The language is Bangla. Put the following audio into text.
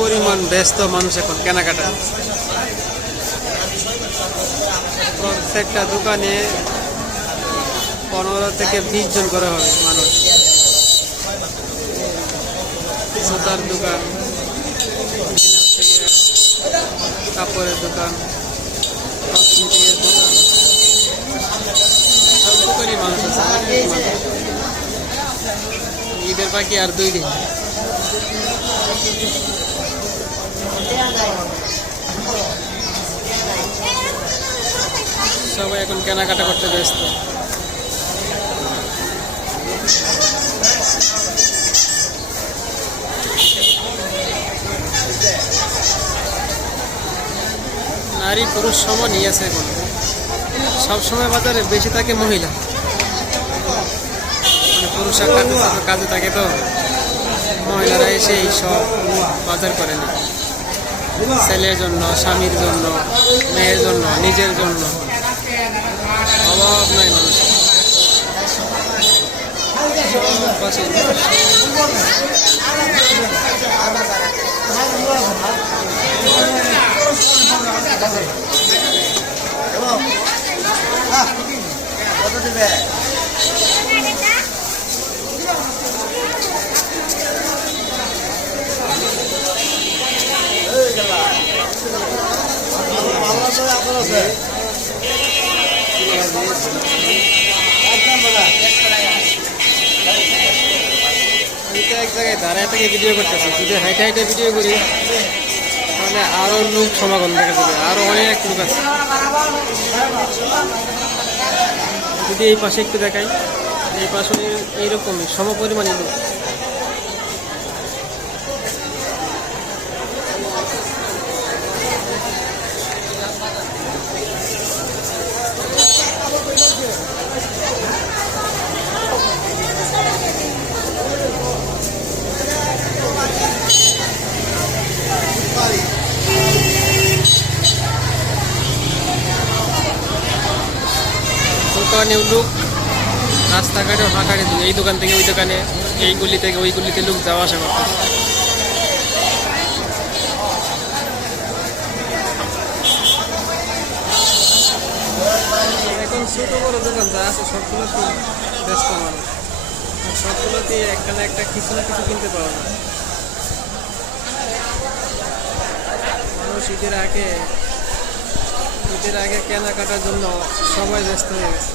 পরিমাণ ব্যস্ত মানুষ এখন কেনাকাটা। প্রত্যেকটা দোকানে 15 থেকে 20 জন করে হবে মানুষ। জুতার দোকান, কাপড়ের দোকান, কসমেটিকের দোকান, সব দোকানই মানুষ আছে। ঈদের বাকি আর 2 দিন। সবাই এখন কেনাকাটা করতে ব্যস্ত। নারী পুরুষ সমানই আছে এখন। সবসময় বাজারে বেশি থাকে মহিলা, পুরুষরা কাজে থাকে, তো মহিলারা এসে এই সব বাজার করে না। ছেলের জন্য, স্বামীর জন্য, মেয়ের জন্য, নিজের জন্য অভাব নাই মানুষের। কত দিবে? এক জায়গায় দাঁড়ায় থেকে ভিডিও করতেছি। যদি হাইটে হাইটে ভিডিও করি তাহলে আরো লোক সমাগম দেখা যাবে, আরো অনেক লোক আছে। যদি এই পাশে একটু দেখাই, এই পাশে এইরকমই সমপরিমাণে লোক। দোকানেও লোক, রাস্তাঘাটেও ফাঁকাটে লোক। এই দোকান থেকে ওই দোকানে, এই গলি থেকে ওই গলিতে লোক যাওয়া আসা করতে। এখন ছোট বড় দোকান যা আছে সবগুলোতে ব্যস্ত মানুষ। সবগুলোতে একটা না একটা কিছু না কিছু কিনতে পাওয়া যায়। মানুষ ঈদের আগে কেনাকাটার জন্য সবাই ব্যস্ত হয়ে গেছে।